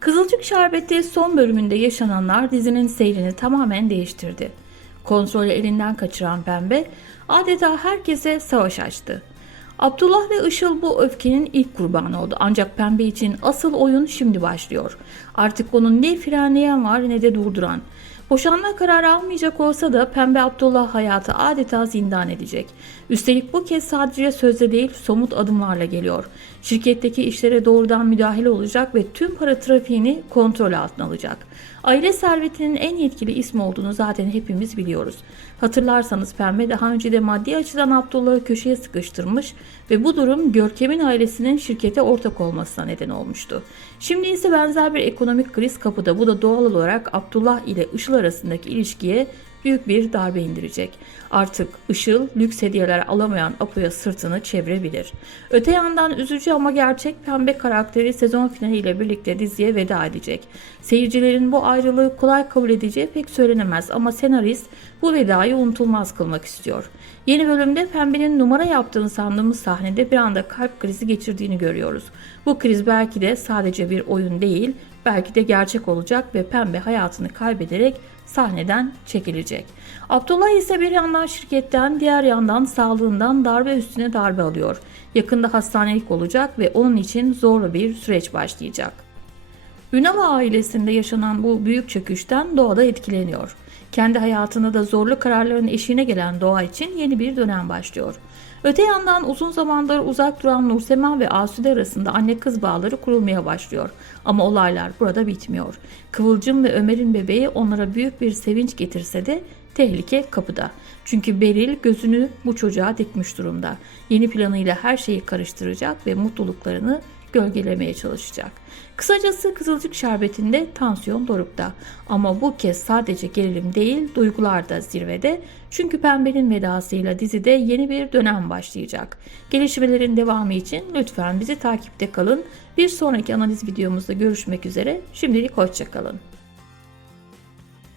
Kızılcık Şerbeti son bölümünde yaşananlar dizinin seyrini tamamen değiştirdi. Kontrolü elinden kaçıran Pembe adeta herkese savaş açtı. Abdullah ve Işıl bu öfkenin ilk kurbanı oldu. Ancak Pembe için asıl oyun şimdi başlıyor. Artık onun ne frenleyen var ne de durduran. Boşanma kararı almayacak olsa da Pembe Abdullah hayatı adeta zindan edecek. Üstelik bu kez sadece sözde değil somut adımlarla geliyor. Şirketteki işlere doğrudan müdahale olacak ve tüm para trafiğini kontrol altına alacak. Aile servetinin en yetkili ismi olduğunu zaten hepimiz biliyoruz. Hatırlarsanız Pembe daha önce de maddi açıdan Abdullah'ı köşeye sıkıştırmış ve bu durum Görkem'in ailesinin şirkete ortak olmasına neden olmuştu. Şimdi ise benzer bir ekonomik kriz kapıda. Bu da doğal olarak Abdullah ile Işıl arasındaki ilişkiye büyük bir darbe indirecek. Artık Işıl lüks hediyeler alamayan Apo'ya sırtını çevirebilir. Öte yandan üzücü ama gerçek pembe karakteri sezon finaliyle birlikte diziye veda edecek. Seyircilerin bu ayrılığı kolay kabul edeceği pek söylenemez ama senarist bu vedayı unutulmaz kılmak istiyor. Yeni bölümde Pembe'nin numara yaptığını sandığımız sahnede bir anda kalp krizi geçirdiğini görüyoruz. Bu kriz belki de sadece bir oyun değil, belki de gerçek olacak ve Pembe hayatını kaybederek sahneden çekilecek. Abdullah ise bir yandan şirketten, diğer yandan sağlığından darbe üstüne darbe alıyor. Yakında hastanelik olacak ve onun için zorlu bir süreç başlayacak. Ünal ailesinde yaşanan bu büyük çöküşten Doğa da etkileniyor. Kendi hayatında da zorlu kararların eşiğine gelen Doğa için yeni bir dönem başlıyor. Öte yandan uzun zamandır uzak duran Nursema ve Asude arasında anne kız bağları kurulmaya başlıyor. Ama olaylar burada bitmiyor. Kıvılcım ve Ömer'in bebeği onlara büyük bir sevinç getirse de tehlike kapıda. Çünkü Beril gözünü bu çocuğa dikmiş durumda. Yeni planıyla her şeyi karıştıracak ve mutluluklarını gölgelemeye çalışacak. Kısacası Kızılcık Şerbeti'nde tansiyon dorukta. Ama bu kez sadece gerilim değil, duygular da zirvede. Çünkü Pembe'nin vedasıyla dizide yeni bir dönem başlayacak. Gelişmelerin devamı için lütfen bizi takipte kalın. Bir sonraki analiz videomuzda görüşmek üzere. Şimdilik hoşçakalın.